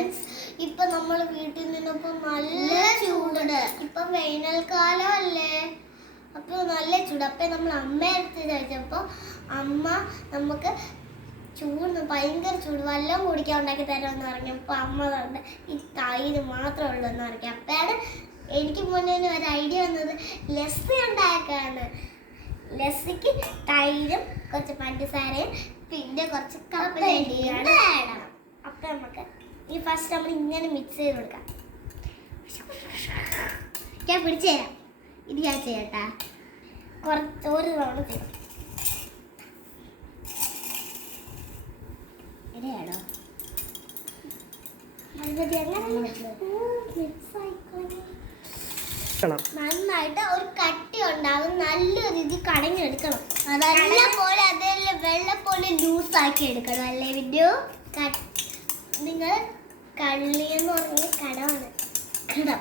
Friends ഇപ്പൊ നമ്മൾ വീട്ടിൽ നിന്നപ്പോ നല്ല ചൂട്. ഇപ്പൊ വേനൽക്കാലം അല്ലേ അപ്പൊ നല്ല ചൂട്. അപ്പൊ നമ്മൾ അമ്മ അടുത്ത് ചോദിച്ചപ്പോ അമ്മ നമുക്ക് ചൂട് ഭയങ്കര ചൂട്. വെള്ളം കുടിക്കാൻ ഉണ്ടാക്കി തരാമെന്ന് പറഞ്ഞപ്പോ അമ്മ പറഞ്ഞ ഈ തൈര് മാത്രമേ ഉള്ളൂ എന്ന് പറഞ്ഞു. അപ്പയാണ് എനിക്ക് മുന്നേ ഒരു ഐഡിയ വന്നത്. ലസ്സി ഉണ്ടാക്കാണ് ലസ്സിക്ക് തൈരും കുറച്ച് പഞ്ചസാരയും പിന്നെ കുറച്ച് കപ്പ വേണം. അപ്പൊ നമുക്ക് ഈ ഫസ്റ്റ് നമ്മൾ ഇങ്ങനെ മിക്സ് ചെയ്ത് കൊടുക്കാം. ഞാൻ പിടിച്ചു തരാം ഇത് ഞാൻ ചെയ്യട്ടാ. കുറച്ച് ഒരു തവണ തരും. ഇടയാണോ നന്നായിട്ട് ഒരു കട്ടി ഉണ്ടാവും. നല്ലൊരു രീതി കടഞ്ഞെടുക്കണം. നല്ല പോലെ അതെല്ലാം വെള്ളം പോലെ ലൂസാക്കി ആക്കി എടുക്കണം. അല്ലേ വിദ്യു നിങ്ങൾ കള്ളി എന്ന് പറഞ്ഞ കടമാണ്. കടം.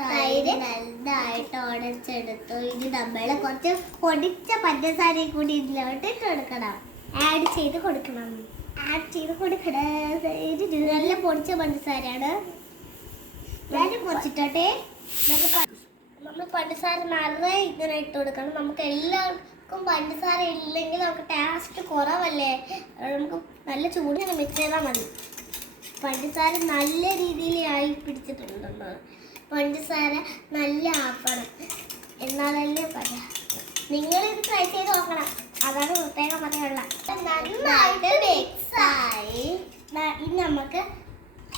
തൈര് നല്ലതായിട്ട് ഉടച്ചെടുത്തു. ഇനി നമ്മൾ കുറച്ച് പൊടിച്ച പഞ്ചസാരയും കൂടി ഇതിലോട്ട് ഇട്ട് കൊടുക്കണം. ആഡ് ചെയ്ത് കൊടുക്കണം. ആഡ് ചെയ്ത് കൊടുക്കണം. ഇത് നല്ല പൊടിച്ച പഞ്ചസാരയാണ്. ഞാനും കുറച്ചിട്ടോട്ടെ നമ്മൾ പഞ്ചസാര നല്ല ഇങ്ങനെ ഇട്ട് കൊടുക്കണം. നമുക്ക് എല്ലാവർക്കും പഞ്ചസാര ഇല്ലെങ്കിൽ നമുക്ക് ടേസ്റ്റ് കുറവല്ലേ? നമുക്ക് നല്ല ചൂടിനെ മിക്സ് ചെയ്താൽ മതി. പഞ്ചസാര നല്ല രീതിയിലായി ആയി പിടിച്ചിട്ടുണ്ടെന്ന്. പഞ്ചസാര നല്ല ആക്കണം. എന്നാലല്ലേ പറയാം. നിങ്ങൾ ഇത് ട്രൈ ചെയ്ത് നോക്കണം. അതാണ് പ്രത്യേകം പറയാനുള്ള നന്നായിട്ട് മിക്സായി ഇനി നമുക്ക്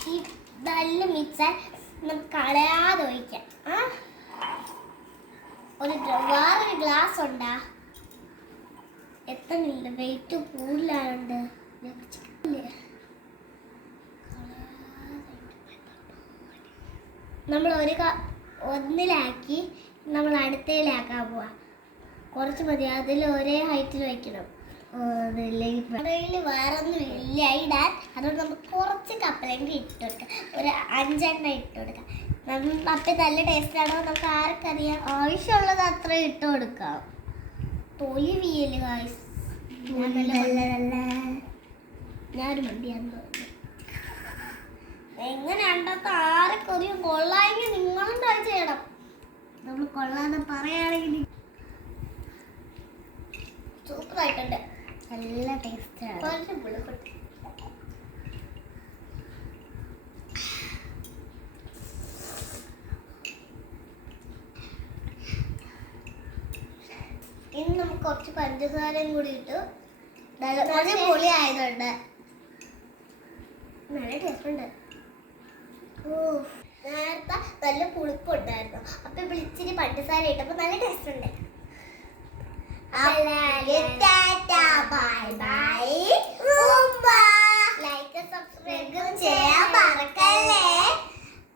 ഈ നല്ല മിക്സായി നമുക്ക് കളയാതെ ഒഴിക്കാം. ആ? ഒരു വേറൊരു ഗ്ലാസ് ഉണ്ടാ? എത്തണില്ല വെയിറ്റ് കൂടുതലായുണ്ട് നമ്മൾ ഒരു ഒന്നിലാക്കി നമ്മൾ അടുത്തയിലാക്കാൻ പോവാ. കുറച്ച് മതി. അതിൽ ഒരേ ഹൈറ്റിൽ വയ്ക്കണം കടയിൽ വേറെ ഒന്നും ഇല്ല ഇടാൻ അതുകൊണ്ട് നമുക്ക് കുറച്ച് കപ്പലെങ്കിൽ ഇട്ട് കൊടുക്കാം. ഒരു അഞ്ചെണ്ണം ഇട്ട് കൊടുക്കാം. അപ്പം നല്ല ടേസ്റ്റ് ആണോ? നമുക്ക് ആർക്കറിയാം. ആവശ്യമുള്ളത് അത്ര ഇട്ട് കൊടുക്കാം. തൊലി വീൽ ഗായ്സ് ഞാനൊരു മണ്ടിയാന്ന് എങ്ങനെ ഉണ്ടോ ആരൊക്കെ കൊള്ളാമെങ്കിൽ നിങ്ങളും ട്രൈ ചെയ്യണം. നമ്മൾ കൊള്ളാന്ന് പറയുകയാണെങ്കിൽ സൂപ്പർ ആയിട്ടുണ്ട്. നല്ല ടേസ്റ്റ് ഇനി നമുക്ക് കുറച്ച് പഞ്ചസാരയും കൂടി ഇട്ടു. നല്ല കുറച്ച് പുളി ആയതുകൊണ്ട് നല്ല ടേസ്റ്റ് ഉണ്ട്. ഓ നേരത്തെ നല്ല പുളിപ്പുണ്ടായിരുന്നു അപ്പൊ വിളിച്ചിരി പഞ്ചസാര ഇട്ടപ്പോ നല്ല ടേസ്റ്റ് ഉണ്ട്. Bye bye